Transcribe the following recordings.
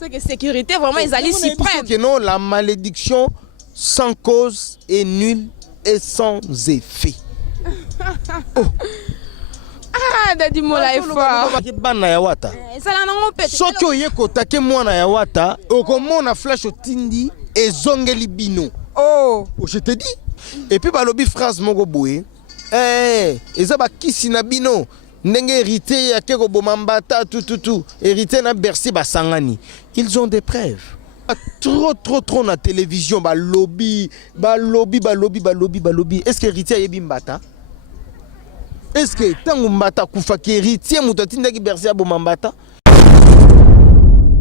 C'est que sécurité, vraiment, ils allaient suprême. Que non, la malédiction sans cause est nulle et sans effet. Oh. Ah, Daddy Mola est fort. Bana ya wata. Ça l'a non pété. Soki oyeko take mwana ya wata, okomona flash otindi ezongeli bino. Oh, je te dis. Et puis balobi phrase moko boye. Eza ba kisi na bino. Ndenge hérité ya keko bomambata tout. Hérité na Bercy basangani. Ils ont des preuves. Trop na télévision balobi. Est-ce que hérité yebi mbata? Est-ce que tango mbata kufa ki héritier mutatinda ki Bercy bomambata?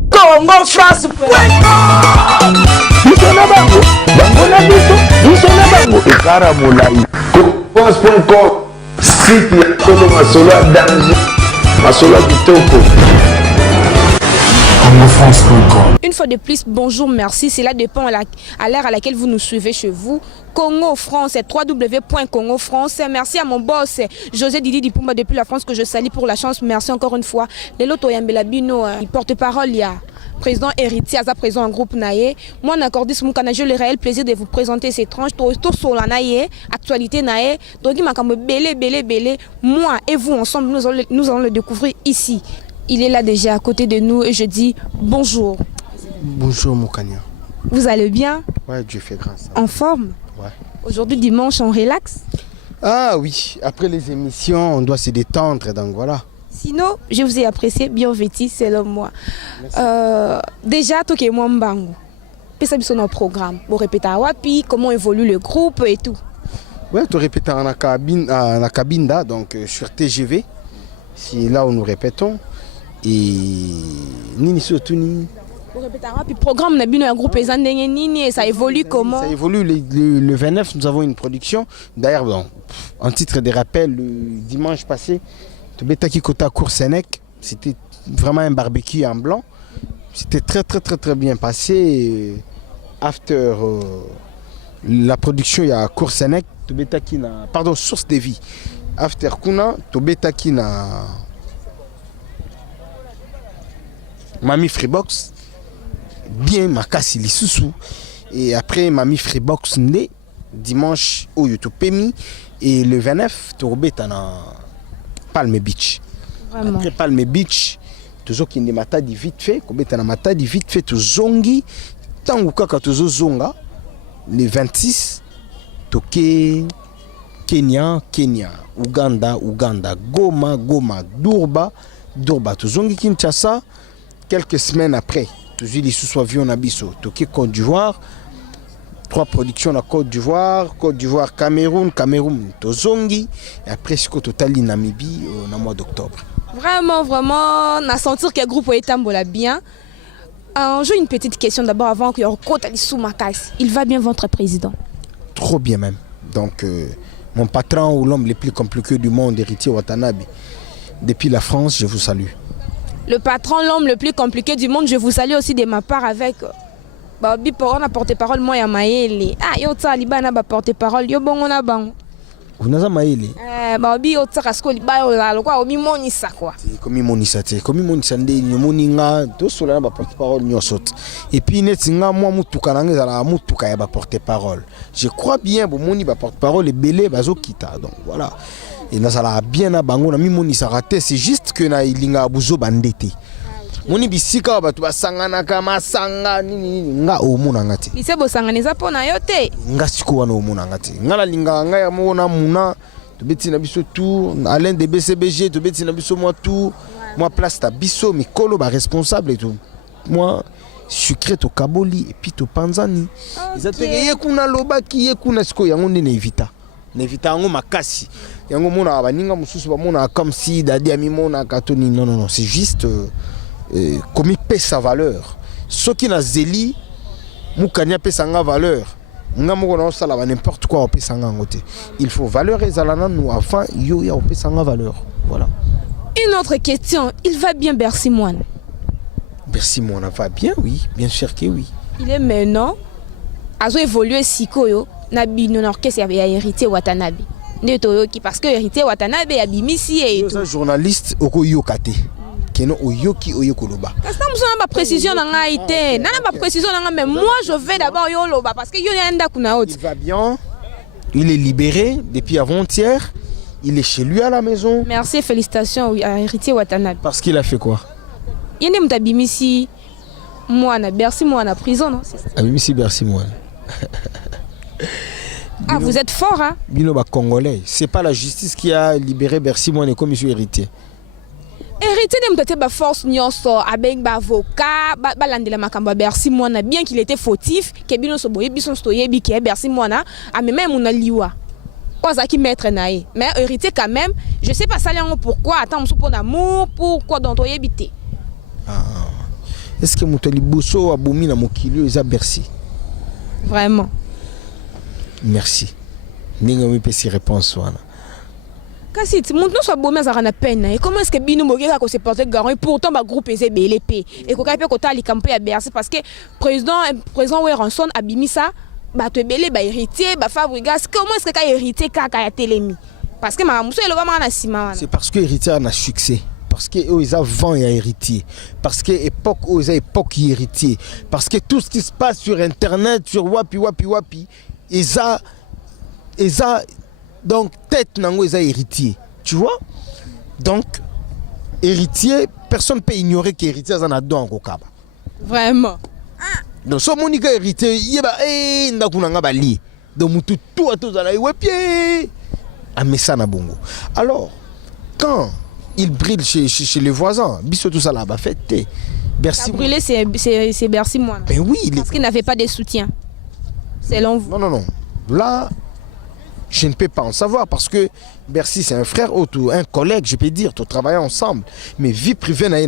Congo France. France.com site ya Tolo Masolo à danger Masolo à Kitoko. Une fois de plus, bonjour, merci. Cela dépend à l'heure à laquelle vous nous suivez chez vous. Congo France, c'est www.congo France. Merci à mon boss, José Didi Dipumba depuis la France que je salue pour la chance. Merci encore une fois. Lelo Toyambela Bino, porte-parole, il y a président héritier, à présent en groupe Naye. Moi, Nakordis Moukana, j'ai le réel plaisir de vous présenter ces tranches. Tout sur la Naye, actualité Naye. Donc, il m'a comme belé. Moi et vous, ensemble, nous allons le découvrir ici. Il est là déjà à côté de nous et je dis bonjour. Bonjour Moukania. Vous allez bien? Ouais, Dieu fait grâce. En forme? Ouais. Aujourd'hui dimanche, on relaxe? Ah oui, après les émissions, on doit se détendre, donc voilà. Sinon, je vous ai apprécié, bien vêtu, selon moi. Déjà, toi qui es moi, Mbango. Puis ça, c'est notre programme. Vous répétez à Wapi, comment évolue le groupe et tout. Ouais, tu répètes en la cabine, donc sur TGV. C'est là où nous répétons. Et Nini Sotuni. Vous répétez à Wapi, programme, on a bien un groupe et ça évolue comment? Ça évolue. Le 29, nous avons une production. D'ailleurs, bon, en titre de rappel, le dimanche passé, Tobetaki Kota Coursenec, c'était vraiment un barbecue en blanc. C'était très bien passé. After la production, il y a Coursenec, Tobetaki na, pardon, Source de vie. After Kuna, Tobetaki na Mami Freebox, bien Makasi Lissousou. Et après Mami Freebox né, dimanche au YouTube Pemi. Et le 29, Tobeta na Palme Beach. Vraiment. Après Palme Beach, toujours qui ne mata di vite fait, Kobeta na mata di vite fait, to zongi, tangu kaka tozo zonga, le 26, toke Kenya, Uganda, Goma, Durba, to zongi Kinshasa, quelques semaines après, toujours les sous avions nabiso, toke Côte d'Ivoire. 3 productions à Côte d'Ivoire, Cameroun, Tozongi, et après ce que Totali Namibie au mois d'octobre. Vraiment, on a senti que le groupe est bien. J'ai une petite question d'abord avant que Kotali Soumakas. Il va bien votre président? Trop bien même. Donc, mon patron ou l'homme le plus compliqué du monde, Héritier Watanabe, depuis la France, je vous salue. Le patron, l'homme le plus compliqué du monde, je vous salue aussi de ma part avec... Babi on a porté-parole moi ya maele. Ah yo tsa libana ba porté-parole yo bongo na bango. Unaza maele. Babi yo tsa kasko libayo la lokwa omi monisa quoi. Komi monisa nde moninga to sola ba porté-parole nyosot. Et puis netinga moi mutuka nanga za mutuka ya ba porté-parole. Je crois bien bo moni ba porté-parole belé bazo kita donc voilà. Et na sala bien na bango na mi monisa raté, c'est juste que na ilinga buzo bandete. Moni bisika batu basangana kama sanga nini nga omuna ngati bise bosanganiza pona yote nga siko wana omuna ngati ngala linga nga ya mona muna to beti na biso tour Alain de BCBG to beti na biso moi tour moi place ta biso mikolo ba responsable et tout moi secret au Kaboli et puis to Panzani izateye kuna lobaki ye kuna siko yango ndine evita yango makasi yango mona baninga mususu ba mona comme si dadi ami mona katoni non c'est juste comme il paie sa valeur. Ce qui n'a zéli, Moukania paie sa valeur. N'importe quoi, on paie sa côté. Il faut valoriser la nous avant, il on paie sa valeur. Voilà. Une autre question, il va bien Bercy Moine? Bercy Moine va bien, oui, bien sûr que oui. Il est maintenant, a évolué Sikoyo, Nabi non orchestre avait hérité Watanabe. Parce que hérité Watanabe a bimisi et tout. Journaliste au Yokate. keno oyoki oyokoloba. Parce que nous avons précision dans l'IT. Nous n'avons pas précision dans mais moi je vais d'abord yoloba parce que yo yanda kuna autre. Il va bien. Il est libéré depuis avant-hier. Il est chez lui à la maison. Merci, félicitations à Héritier Watanabe. Parce qu'il a fait quoi? Il y a des mtabimisi moi na Bercy moi na prison non? Abimisi Bercy moi. Ah, vous êtes fort, hein? Binoba Congolais. C'est pas la justice qui a libéré Bercy Moine comme monsieur héritier. Héritier de m'tete force nyonso avec avocat balandela makambo Bercy Moine bien qu'il était fautif que bino so boye bison stoyebi que Bercy Moine a même on liwa. Quoi qui maître naé. Mais héritier quand même, je sais pas ça pourquoi attends pour amour pourquoi dans toyebité. Ah. Est-ce que Moutali Bosso a boumi na mokili eza Bercy? Vraiment. Merci. Ninga mi pesi réponse wana. Kasi monte soit bomé za na peine et comment est-ce que bino mogeka ko se porter garant et pourtant ba groupe eze BLP et ko kape ko tali campé à Bercy parce que président Weranson a bimisa ba to belé ba héritier ba Fabrigas comment est-ce que ka héritier kaka ya telemi parce que ma muso eloba ma na sima wana. C'est parce que héritier a succès. Parce que eux ils ont vent et héritier. Parce que époque eux ils ont époque héritier. Parce que tout ce qui se passe sur internet sur wapi ils ont donc tête nango ils ont héritier. Tu vois? Donc héritier, personne ne peut ignorer qu'héritier en a don en kokaba. Vraiment. Donc so monika héritier yeba ndakunanga bali. Donc mutu tout à tous à la wepier. Amesa na bongo. Alors quand il brille chez les voisins, biso tout ça là-bas fête. Bercy. Brûler c'est Bercy moi. Ben oui, parce qu'il n'avait pas de soutien. Selon vous. Non. Là, je ne peux pas en savoir parce que Bercy, c'est un frère ou un collègue, je peux dire, tu travailles ensemble. Mais vie privée, vie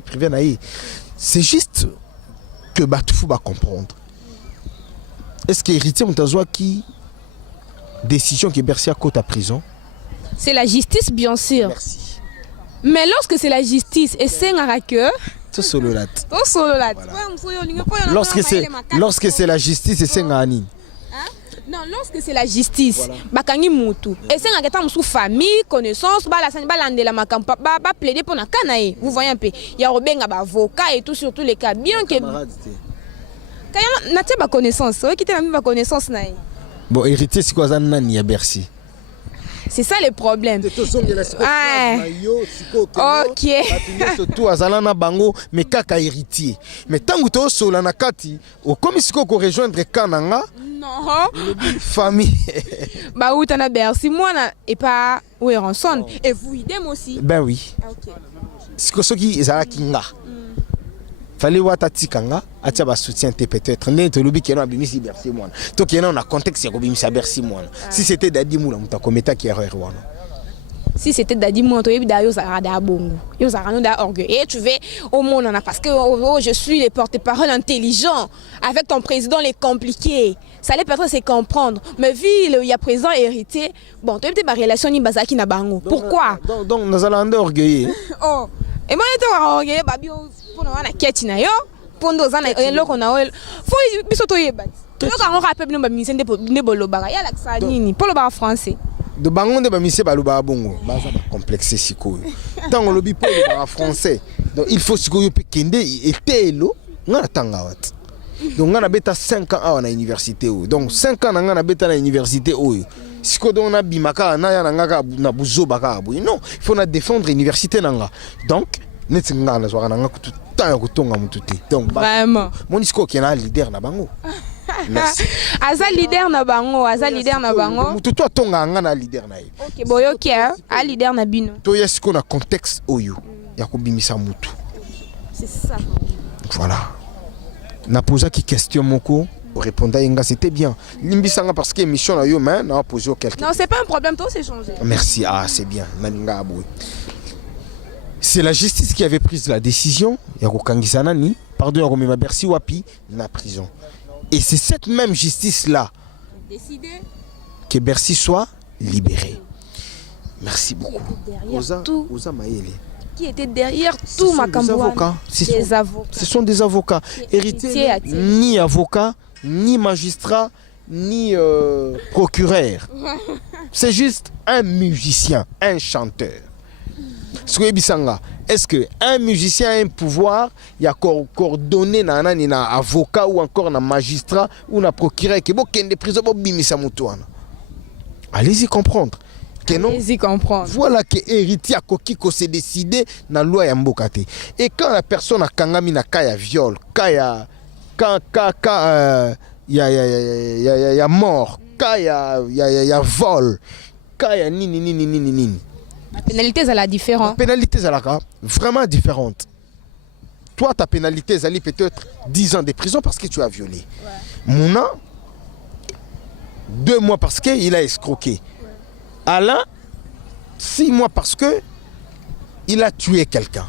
privée, c'est juste que Batoufou va comprendre. Est-ce que héritier Moutazoua qui décision que Bercy a côté à prison? C'est la justice, bien sûr. Merci. Mais lorsque c'est la justice et c'est un que lorsque c'est la justice et c'est un ani. Non, lorsque c'est la justice, bakangi mutu. Et c'est un sous famille, connaissance, balandela makampa, ba plaider pour na kanae. Vous voyez un peu. Il y a Robin avocat et tout sur tous les cas. Bien que quand n'a pas connaissance, qui t'a mis ma connaissance nae. Bon, héritier c'est quoi ça nani à Bercy? C'est ça le problème. Ok. Surtout azalana bango mais kaka héritier. Mais tant que tu sola na kati, au comme si ko rejoindre kananga. Non. Famille. Bah où t'en as Bercy moi et pas Weranson et vous idem aussi. Ben oui. OK. Siko soki ezala kinga. Fallait watati kanga atia ba soutien peut-être né to lobi keno abimisi Bercy moi. To keno na contexte ya kobimisa Bercy moi. Si c'était Dadi Moula muta kometa ki erreur wana. Si c'était Dadi Moula to yebi da yo za da bongo. Yo za no da orgueil. Et tu veux au monde parce que je suis le porte-parole intelligent avec ton président les compliqué. Ça les peut-être c'est comprendre. Mais vu il y a présent héritier, bon, tu as peut-être relation ni bazaki na bango. Pourquoi? Donc nazalande orgueil. Oh. Et moi j'étais orgueil babio pour na quête na yo. Pondo za na eloko na oil. Faut biso to yeba. Yo ka on rappelle no ba mise ne bolobaka. Ya la ça nini? Pour le bar français. De bango de ba mise ba loba bongo. Baza ba complexe sikoyo. Tant on lobi pour le bar français. Donc il faut sikoyo pe kende etelo ngana tanga wat. Donc on a bêta 5 ans à l'université. Donc 5 ans on a bêta à l'université. Si on a bimaka na buzo baka non, il faut défendre l'université nanga. Donc net ngana zo nanga tout temps ko tonga mututé. Donc vraiment mon discours qui est un leader na bango. Merci. Aza leader na bango, aza leader na bango. Mutu to tonga ngana leader na ye. OK, boyo ki a leader na bino. To yesiko na contexte oyo ya ko bimisa mutu. C'est ça. Voilà. Na posa qui question moko répondait Inga c'était bien. Limbisanga parce que émission là yo mais na poser quelqu'un. Non, c'est pas un problème, toi c'est changé. Merci. Ah, c'est bien. Nalinga aboué. C'est la justice qui avait pris la décision ya ko kangisa nani pardon ya ko mema Bercy wapi na prison. Et c'est cette même justice là décidé que Bercy soit libéré. Merci beaucoup. Oza Maele. Qui était derrière tout ma avocats. Des avocats. Ce sont des avocats. Héritiers, ni avocats, ni magistrats, ni procureurs. C'est juste un musicien, un chanteur. Est-ce qu'un musicien a un pouvoir, il y a coordonné na avocat ou encore na magistrat ou na procureur qui est des prisons pour bimisa mutuana. Allez-y comprendre. Allez-y comprendre. Voilà que héritier a koki ko s'est décidé na loi ya mbokate. Et quand la personne a kangami na kaya viol, kaya y a mort, kaya vol, kaya nini. La pénalité est la différente. La pénalité est vraiment différente. Toi, ta pénalité est peut-être 10 ans de prison parce que tu as violé. Ouais. Mouna, 2 mois parce qu'il a escroqué. Ouais. Alain, 6 mois parce qu'il a tué quelqu'un.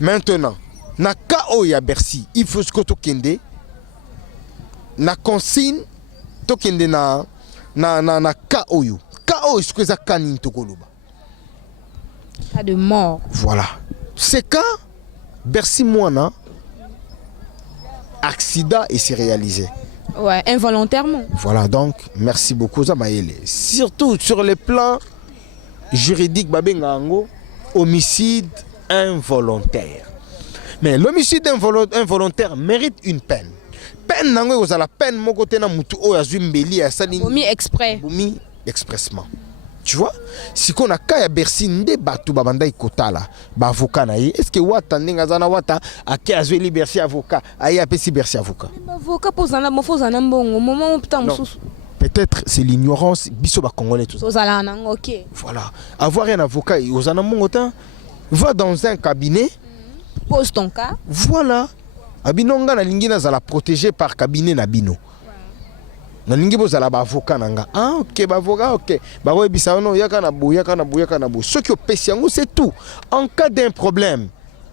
Maintenant, na KO ya Bercy, il faut que tu kende. Na consigne, tu kende na KO yo. KO est-ce que ça kanin to koluba. Pas de mort. Voilà. C'est quand Bercy Moana, accident et s'est réalisé. Ouais, involontairement. Voilà, donc merci beaucoup Zamaïle. Surtout sur le plan juridique, Babengango, homicide involontaire. Mais l'homicide involontaire mérite une peine. Peine nango vous la peine mon côté na mutu o azumbeli ya salini. Vomi exprès. Vomi expressement. Tu vois, si on a kaya Bercy nde batu babanda ikotala ba avocat na ye, est-ce que wata ndinga zana wata ake azweli Bercy avocat ayi apesi Bercy avocat. Avocat posana mofozana mbongo moment putain mususu. Peut-être c'est l'ignorance biso ba congolais tout ça. Ozala nang OK. Voilà, avoir un avocat ozana mbongo ta va dans un cabinet, pose ton cas. Voilà. Abinonga na lingina za la protéger par cabinet na bino. Na lingi bozala ba avocat nanga. Ah OK, ba avocat OK. Ba webisa no yaka na bo. Ce qui opesi yango c'est tout. En cas d'un problème,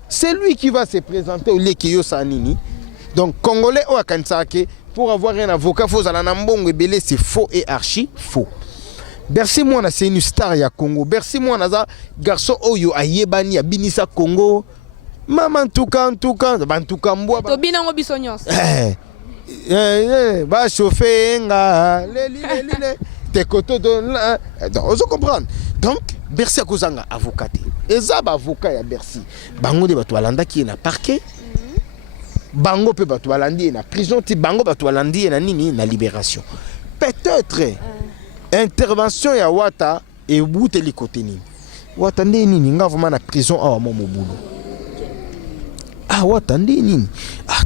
c'est lui qui va se présenter au lieu que yo sanini. Donc congolais o akansake pour avoir un avocat faut zala na mbongo ebele c'est faux et archi faux. Bercy Moana c'est une star ya Congo. Bercy Moana za garçon oyo ayebani ya binisa Congo. Maman en tout cas mboa. To binango bisonyos. Va chauffer nga le tes koto là on se comprend. Donc Bercy akozanga avocat et ça ba avocat ya Bercy bango de bato balanda qui est na parquet bango pe bato balandi na prison ti bango bato balandi na nini na libération peut-être intervention ya wata et bouteli côté nini wata nini nga vraiment na prison awa mo boulot. Ah attendez nini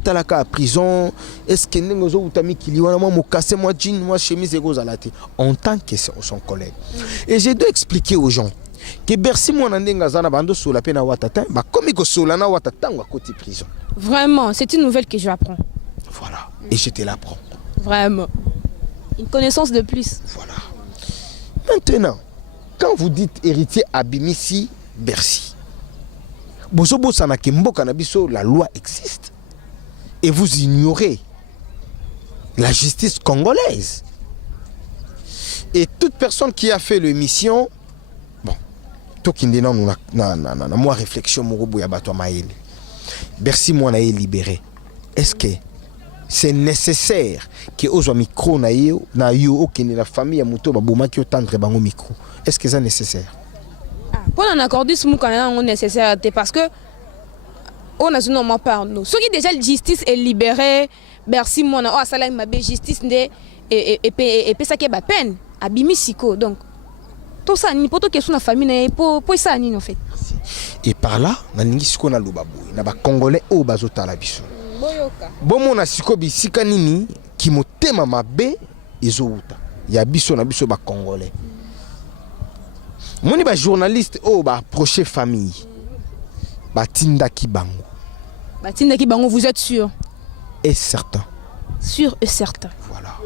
talaka à prison est-ce que nous avons utami kili wana moi casser moi jean moi chemise et gros alati en tant que son collègue et j'ai dû expliquer aux gens que Bercy moi ndenga zana bando sur la peine watata ba comme ko sola na watata ngwa côté prison. Vraiment, c'est une nouvelle que je apprends. Voilà, et je te l'apprends. Vraiment. Une connaissance de plus. Voilà. Maintenant, quand vous dites héritier Abimisi Bercy, la loi existe et vous ignorez la justice congolaise. Et toute personne qui a fait l'émission, bon, tout qui dit non, moi réflexion, Bercy moi n'a libéré. Est-ce que c'est nécessaire que aux micro na yo la famille a muto baboma qui tendre bango micro? Est-ce que c'est nécessaire? Pour un accordisme c'est nécessaire parce que on a normalement par nous. Ceux qui déjà la justice est libérée, Bercy moi na ça là ma justice et ça qui ba peine abimisiko donc tout ça ni poto question na famille pour ça ni en fait. Et par là na ningi siko na lubaboy na ba congolais o bazotala biso. Boyoka. Bomo na siko bisika nini ki motema mabe ezouta. Ya biso na biso ba congolais. Moni ba journaliste o ba approcher famille. Batinda ki bango. Batinda ki bango, vous êtes sûr? Et certain. Sûr et certain. Voilà.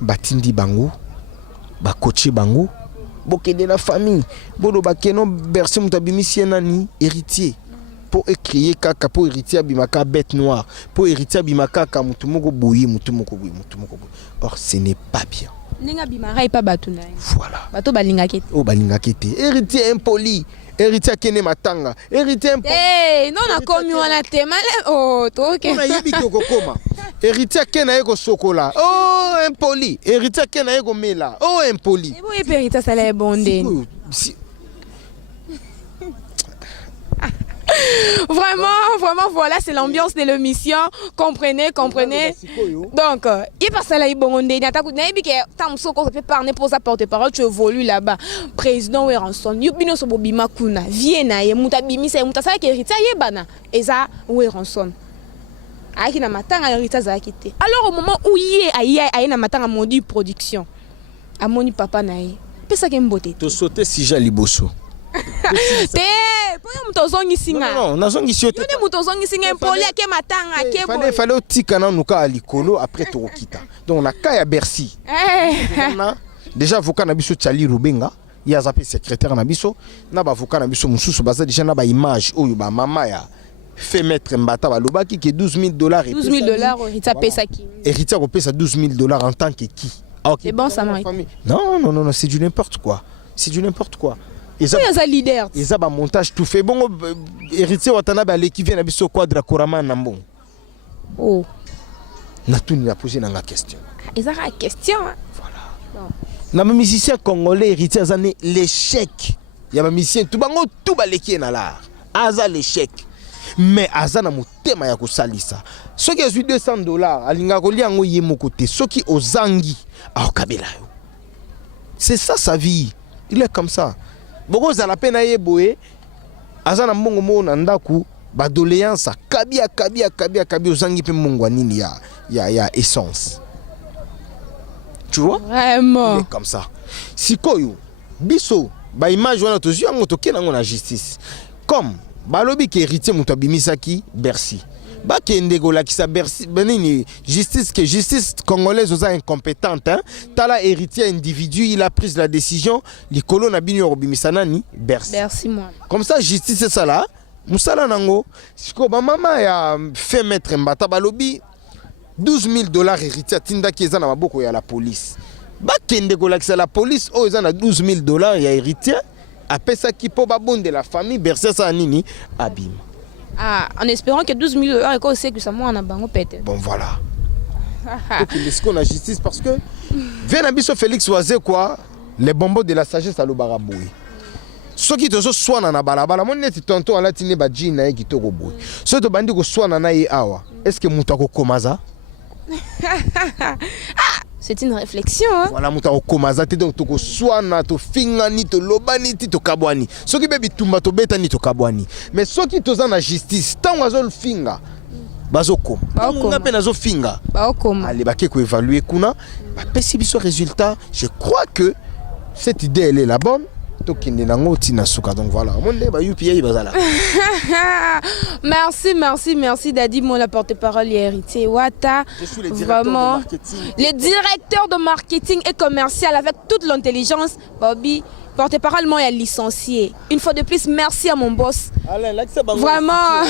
Batindi bango, ba coacher bango, bokede la famille. Bodo bakeno Bercy mutabimisi nani héritier. Pour écrire kaka pour héritier bimaka bête noire, pour héritier bimaka ka mutumoko boyi mutumoko boyi. Or ce n'est pas bien. Ninga bimara et pas batuna. Voilà. Bato balinga kete. Oh balinga kete. Héritier impoli. Héritier kene matanga. Héritier impoli. Eh, non na komi wana te male. Oh, to OK. On a yebi kokoma. Héritier kena eko sokola. Oh, impoli. Héritier kena eko mela. Oh, impoli. Et vous héritier ça la bondé. Vraiment, voilà, c'est l'ambiance de l'émission. Comprenez. Donc, il passe là, il bon, on est dans ta coup, n'importe quel temps, ça peut parler pour sa porte-parole, tu évolues là-bas. Président Weranson, Yubino Sobobima Kuna, Viena, Mutabimi, c'est Mutasa qui hérite, Yebana, et ça, Weranson. Aïe, na matanga, hérita Zakite. Alors, au moment où il est, na matanga, modi production, à mon papa naïe, c'est ça qui est beauté. Tu sauté si j'ai liboso. Non, fallait otika na nuka alikolo après torokita. Donc on a kaya Bercy. Déjà avocat na biso Tchali Rubenga, ya zappé secrétaire na biso, na ba avocat na biso mususu baza déjà na ba image oyo ba mama ya fait mettre Mbata balobaki que $12,000 $12,000 héritier pesa qui. Héritier ko pesa $12,000 en tant que qui? C'est bon ça Marie. Non, c'est du n'importe quoi. C'est du n'importe quoi. Ils ont un leader. Ils ont un montage tout fait. Bon, héritier Watanabe qui vient à ce quadre Korama Nambon. Oh. Natouni a posé une question. Ils ont une question. Voilà. Na musicien congolais héritier azane l'échec. Il y a un musicien tout bango tout baleki na l'art. Aza l'échec. Mais azana motema ya kosalisa. Ceux qui ont eu $200 alinga kolia ngo yemo côté. Ceux qui ozangi a okabela. C'est ça sa vie. Il est comme ça. Boko za la peine aye boye azana mbongo mo na ndaku ba doléance kabia ozangi pe mbongo nini ya essence. Tu vois? Vraiment. Comme ça. Sikoyo biso ba image wana to zua ngoto kena ngona justice. Comme balobi ke héritier mutabimisa Bercy. Ba kende go la ki sa Bercy benini justice congolaise oza incompétente hein. Tala héritier individu, il a pris la décision li kolo na bino robimisa nani Bercy. Merci moi. Comme ça justice c'est ça là. Musala nango siko ba mama ya fait mettre Mbata balobi $12,000 héritier tinda ki eza na maboko ya la police. Ba kende go la ki sa la police o eza na $12,000 ya héritier apesa ki po ba bonde la famille Bercy ça nini abim. Ah, en espérant que $12,000 et sait que ça moi en a bango peut-être. Bon voilà. Donc il est qu'on a justice parce que Venabiso Félix Oazé quoi les bonbons de la sagesse à l'Obaraboui. Ceux qui te soient na balabala mon net tonton ala tine ba jean na ki to roboui. Ceux de bandi ko soient na ye awa. Est-ce que mutako komaza? C'est une réflexion hein. Voilà mutako komaza te donc to soient na to fingani to lobani ti to kabwani. Ceux qui bebi tumba to betani to kabwani. Mais ceux qui toza na justice tant azol finga bazoko. On peine azo finga. Allez baki ko évaluer kuna ba pesi biso résultat. Je crois que cette idée elle est la bonne. Donc voilà, merci Dadi, mon la porte-parole et héritier Wata. Vraiment, le directeur de marketing et commercial avec toute l'intelligence, Bobby. Porte-parole, moi, est licencié. Une fois de plus, merci à mon boss. Vraiment.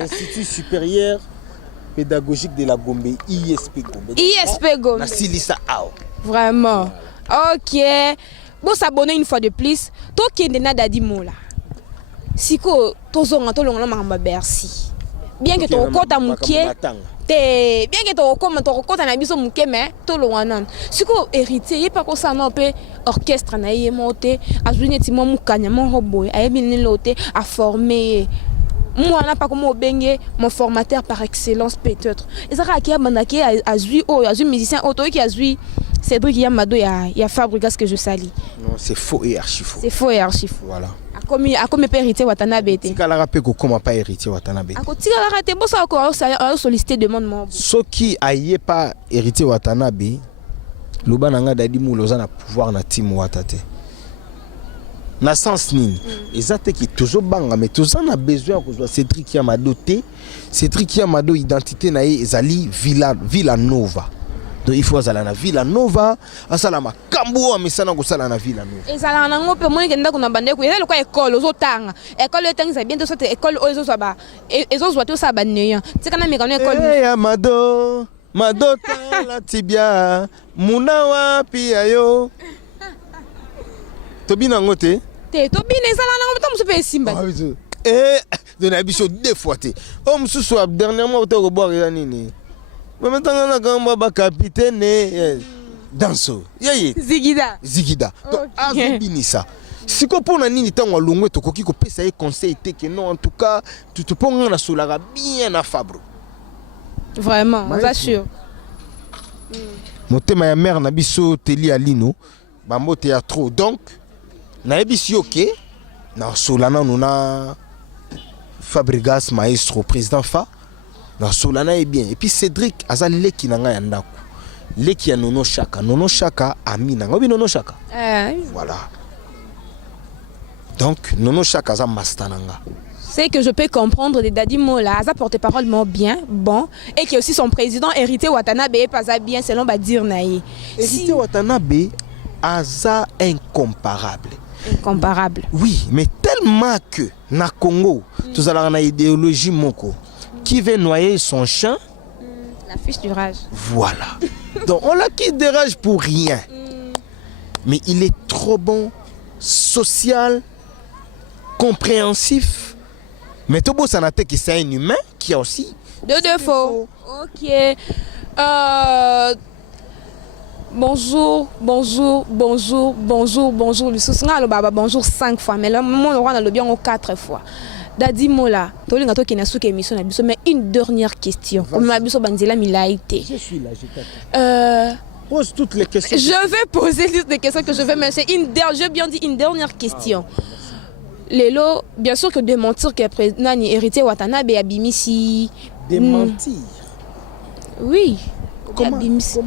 Institut supérieur pédagogique de la Gombe, ISP Gombe. ISP Gombe. Vraiment. Ok. Bon, s'abonner une fois de plus. Toi qui es Dadi Mola. Si ko tozonga tolonga mamba Bercy. Bien que ton compte à mouké. Bien que ton compte à biso mouké mais tolonga nan. Si ko héritier, y pas ko ça non pe orchestre na yé monté, a jouer ti mo mukanya mon roboy, a bien loté à former. Moi n'a pas comme bengue mon formateur par excellence peut-être. Ezara ki abandaki a jouer musicien auto qui a joué Cédric Yamado, il y a Fabregas que je salis. Non, c'est faux et archi faux. C'est faux et archi faux. Voilà. A comme héritier Watanabe. Tika la rappelle comment pas héritier Watanabe. A tika la raté bon ça encore sollicité demandement. Ce qui aille pas héritier Watanabe, loba nanga dadi mu lozana pouvoir na team Watate. Na sens nini. Ezate qui toujours banga mais tous on a besoin que soit Cédric Yamado té. Cédric Yamado identité na ezali Villanova. Donc il faut aller à la Villanova, à Salama Kambo, à Messana, à la Villanova. Et ça là, on peut moins que nous avons bandé. Il y a le quoi école, aux autres temps. École, temps c'est bien de cette école, aux autres là-bas. Et aux autres tout ça bandé. C'est quand même une école. Eh Amado, Madota la tibia, Munawa piayo. Tobina ngote. Tobina ça là, on peut pas se simba. Eh, de l'habitude deux fois té. Oh monsieur soit dernièrement au temps boire nini. Mais maintenant, on a un capitaine Danso. Zigida. Donc, Azubinissa. Si tu as nini tango longwe to koki ko pesa e conseil te que non en tout cas tu te ponga na solara bien à Fabro. Vraiment, on assure. Motema ya mère na biso teli alino ba mote ya trop donc na ebisi OK na solana nuna Fabregas maestro président fa na solana est bien et puis Cédric aza leki na nga ya ndako leki ya Nono Chaka ami na ngobi Nono Chaka voilà donc Nono Chaka aza mastananga. C'est que je peux comprendre de Dadi Mola, ça porte-parole bien, bon, et qui est aussi son président Hérité Watanabe pas bien selon Badir Naï. Hérité Watanabe aza incomparable. Incomparable. Oui, mais tellement que na Congo, tous allons na idéologie moko qui veut noyer son champ. La fiche du rage. Voilà. Donc on l'a quitte de rage pour rien. Mais il est trop bon, social, compréhensif. Mais Tobo Sanate qui c'est un humain qui a aussi deux défauts. Ok. Bonjour. Le souscrit le baba bonjour 5 fois, mais là mon roi le bien 4 fois. Dadi Mola, tolinga to kina suke émission na biso, mais une dernière question. Comme ma biso banzela milaité. Je suis là, je t'attends. Pose toutes les questions. Je vais poser toutes les questions que je veux, mais c'est j'ai bien dit une dernière question. Lelo, bien sûr que démentir que président Hérité Watanabe a bimisi. Démentir. Oui. Comment démentir?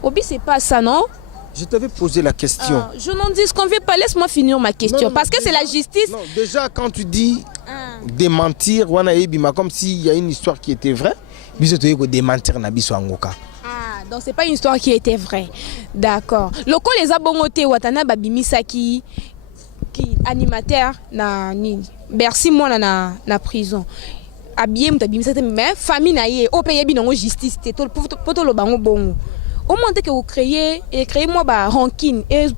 Obi, c'est pas ça, non? Je t'avais posé la question. Je n'en dis qu'on veut pas, laisse-moi finir ma question. Non, parce que c'est la justice. Non, déjà, quand tu dis démentir, comme s'il y a une histoire qui était vraie, démentir Nabiso Angoka. Donc c'est pas une histoire qui était vraie. D'accord. Le coup les abongoté Watanabe bimisa qui animateur na ni Bercy moi na prison abiem ta bimisa mais famille na ye au pays binongo justice te poto lo bango bongo au moins que vous créez moi ba rancune et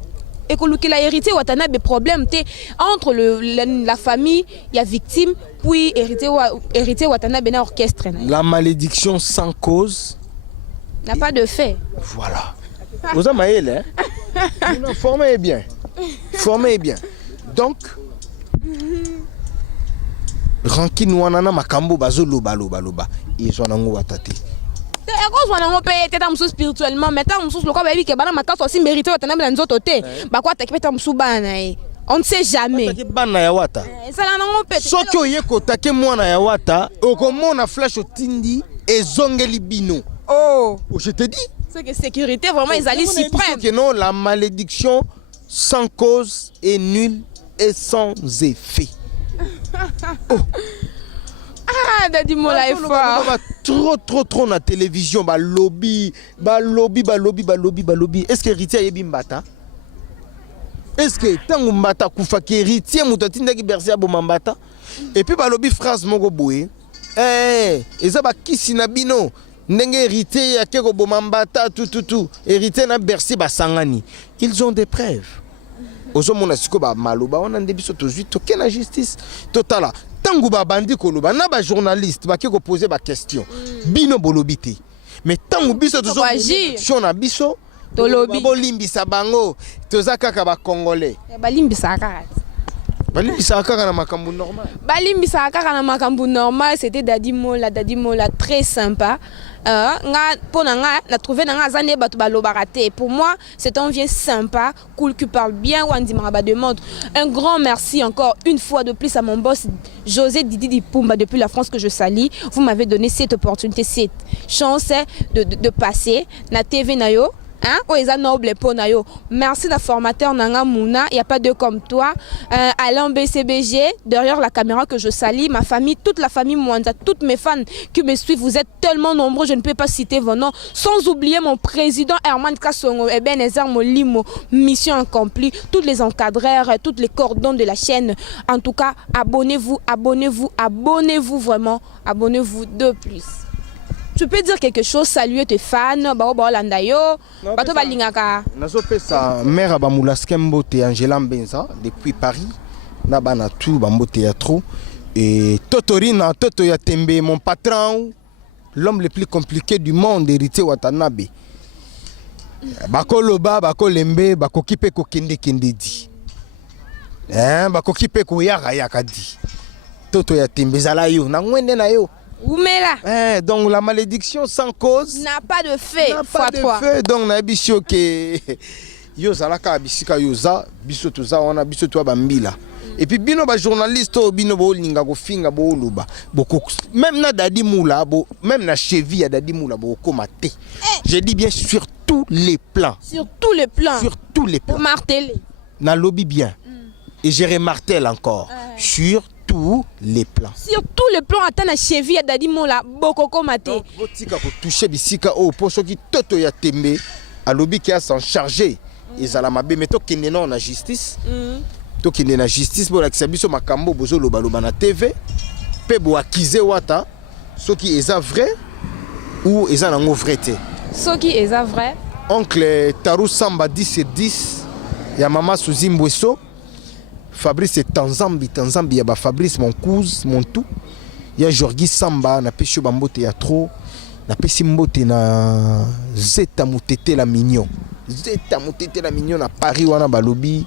que la hérité Watanabe problème te entre la famille il y a victime puis hérité Watanabe na orchestre la malédiction sans cause n'a pas de fait. Voilà. Vous avez maël hein. Formez bien. Donc, rancune wanana makambo bazo loba. Ils ont nango watate. Cause wanango paye teta musu spirituellement, mais ta musu lokwa baby ke bana makaso aussi mérité Watanabe na nzoto te. Ba kwa take peta musu bana on ne sait jamais. Take bana ya wata. Ça la nango pete. Soki oyeko take mwana ya wata, okomona flash otindi ezongeli bino. Oh, je te dis. C'est que sécurité vraiment ils allaient suprême. Que non, la malédiction sans cause est nulle et sans effet. Oh. Ah, Dadi Mola est fort. Trop na télévision, ba lobby. Est-ce que Héritier est bimbata? Est-ce que tango mbata kufa ki Héritier mutatinda ki bersi abomambata? Et puis ba lobby phrase moko boye. Eza ba kisi na bino. Ndenge Héritier ya keko bomambata tout. Héritier na bersi ba sangani. Ils ont des preuves. Ozomona siko ba maloba on ande biso tozui toke na justice totala tangu ba bandi koloba na ba journaliste ba ke ko poser ba question bino bolobité mais tangu biso tozo action na biso tolobi bolimbisa bango tozaka ba congolais balimbisa kaka na makambu normal balimbisa kaka na makambu normal. C'était Dadi Mola très sympa. Nga pona nga na trouvé nga zane batu balobarate. Pour moi c'est un vient sympa, cool, qui parle bien wandi maraba demande. Un grand merci encore une fois de plus à mon boss José Didi Dipumba depuis la France que je salue. Vous m'avez donné cette opportunité, cette chance de passer na TV nayo. Hein? Oh, ils ont noble ponayo. Merci la formateur Nanga Mouna, il n'y a pas deux comme toi. Alain BCBG, derrière la caméra que je salue, ma famille, toute la famille Mwanza, toutes mes fans qui me suivent, vous êtes tellement nombreux, je ne peux pas citer vos noms. Sans oublier mon président Herman Kassongo, Ebenezer Molimo, mission accomplie, tous les encadreurs, tous les cordons de la chaîne. En tout cas, abonnez-vous vraiment, abonnez-vous de plus. Tu peux dire quelque chose, saluer tes fans, bato balingaka. Nazo pesa mère Bamula Skembote Angela Mbenza depuis Paris. Na bana tout bambote ya trop et Totorina Toto ya Tembe mon patron, l'homme le plus compliqué du monde, Héritier Watanabe. Bako loba, bako lembe, bako kipe ko kende di. bakoki pe koyaka yaka di toto ya tembe zala yo na ngwende na yo Oumela. Donc la malédiction sans cause n'a pas de fait. n'a pas de fait. Donc na bisio ke yo zalaka bisika yoza biso toza wana biso to bambila. Et puis bino ba journaliste bino bo linga ko finga bo luba boko même na Dadi Moula bo même na cheville ya Dadi Moula bo komate. Je dis bien sur tous les plans. Sur tous les plans. Sur tous les plans. Pour marteler. Na lobby bien. Et je remartèle encore sur tous les plans. Sur tous les plans attends na cheville ya Dadi Moula boko komate. Botika ko toucher bisika o pour ceux qui toto ya tembe à lobby qui a s'en charger. Ezala mabe mais to kende non na justice. To kende na justice bo la kisabiso makambo bozo loba loba na TV pe bo akize wata soki eza vrai ou eza nango vrai te. Soki eza vrai. Oncle Tarou Samba 10/10 ya mama Suzy Mbweso Fabrice Tanzambi ya ba Fabrice mon cousin mon tout ya Jorgi Samba na pesho bambote ya trop na pesi mbote na Zeta Mutete la mignon na Paris wana balobi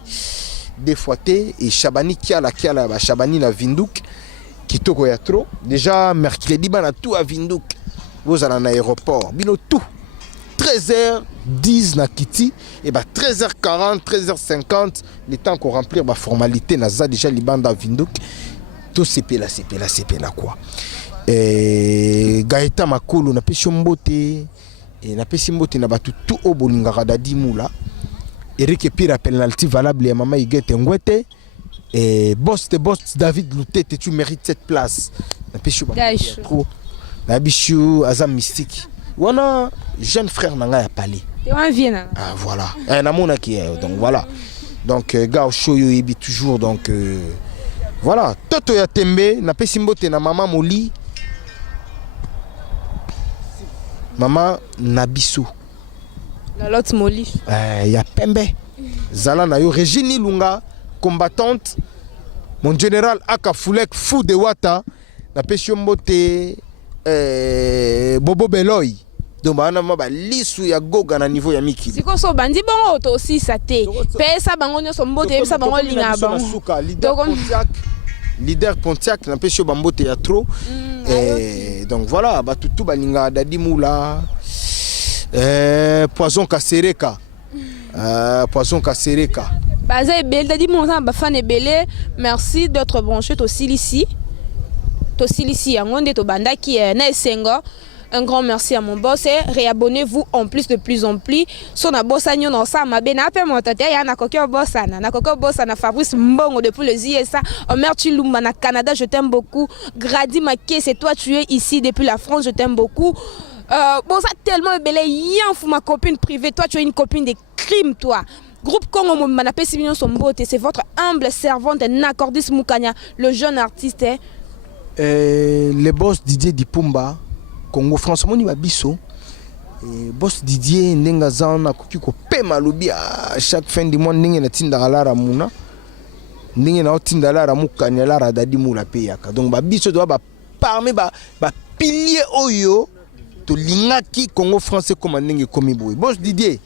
des fois et Chabani Kiala ba Chabani na Vindouk kitoko ya trop déjà mercredi bana tout à Vindouk vous allez en aéroport bino tout 13h10 na Kiti et bah 13h40 13h50 le temps qu'on remplir ma formalité na za déjà libanda Vindouk tout c'est là quoi et Gaëtan Makolo na pesi mbote et na pesi mbote na batu tout au bolinga Dadi Moula Eric Pira penalty valable ya mama Igete Ngwete et boss David Loutete tu mérites cette place na pesi trop na bichu azam mystique wana jeune frère nanga ya palais ah voilà na mona qui donc voilà donc gars show yo ebi toujours donc voilà toto ya tembe na pesi mbote na mama Moli mama Nabiso la lot Moli ya pembe zala na yo Regine Lunga combattante mon général Akafulek fou de Wata na pesi mbote Bobo Beloy donc bana ma ba lisu ya goga na niveau ya miki siko so bandi bongo to aussi saté pesa bango nyoso mbote pesa bango linga bango leader Pontiac na pesho bambote ya trop donc voilà ba tutu balinga Dadi Moula poison kasereka baza ebele Dadi Moula ba fan ebele merci d'être branché to silisi yango nde to bandaki na esengo. Un grand merci à mon boss et réabonnez-vous en plus de plus en plus. Son a bossa nyo na sa mabe na pe motote ya na kokyo bossa na Fabrice Mbongo depuis les ISA. Omer Chilumba na Canada, je t'aime beaucoup. Grady Maké, c'est toi tu es ici depuis la France, je t'aime beaucoup. Bossa tellement belé yan fou ma copine privée, toi tu es une copine de crime toi. Groupe Congo Manape Simon Sombote, c'est votre humble servante Nakordis Mukanya, le jeune artiste. Le boss Didier Dipumba Congo France moni babiso et boss Didier ndenga zana koki ko pema lobi à chaque fin du mois ndenge na tinda lara muna ndenge na tinda lara mukanya lara Dadi Moula peyaka donc babiso doit ba parmi ba pilier oyo to lingaki Congo français comme ndenge komi boy boss Didier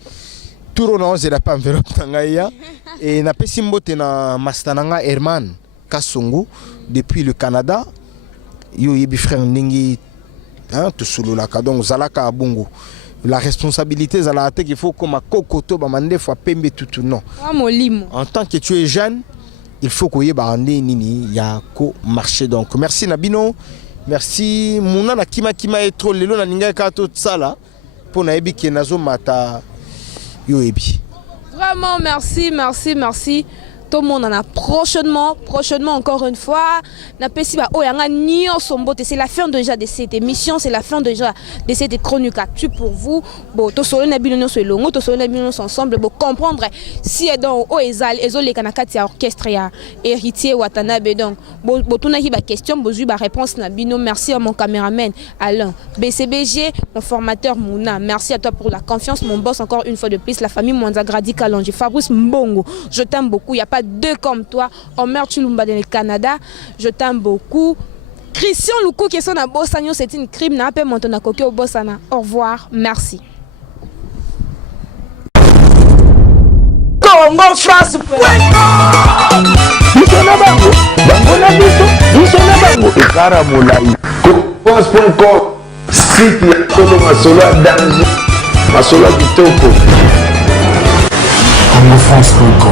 turo na onze la pa enveloppe tangaya et na pesi mbote na mastananga Herman Kasongo depuis le Canada yo yebi frère ndenge tout solo la donc zalaka bongo la responsabilité zalate qu'il faut comme kokoto ba mande fois pembe tout non en tant que tu es jeune il faut que yeba ande nini ya ko marcher donc merci Nabino merci muna na kima etro lelo na ninga ka to sala pour na yebi ke nazo mata yo yebi vraiment merci tout le monde en a prochainement encore une fois na pesi ba oyanga nyo sombote c'est la fin déjà de cette émission c'est la fin déjà de cette chronique actu pour vous bon to solo na bino so longo to solo na bino ensemble pour comprendre si est donc o ezole kana kati ya orchestre ya héritier Watanabe donc bon tuna ki ba question bozu ba réponse na bino merci à mon caméraman Alain BCBG mon formateur Mouna merci à toi pour la confiance mon boss encore une fois de plus la famille Mwanza Grady Kalonji Fabrice Mbongo je t'aime beaucoup il y a pas deux comme toi, Omer Chilumba dans le Canada, je t'aime beaucoup. Christian Lukou qui est son à Bossagno, c'est une crime, n'a pas monté na coquille au Bossana. Au revoir, merci. Congo France. Biso na bango, bango na biso, biso na bango. Ekara molai. France.com, site ya solo masolo ya danger, masolo ya kitoko. CongoFrance.com.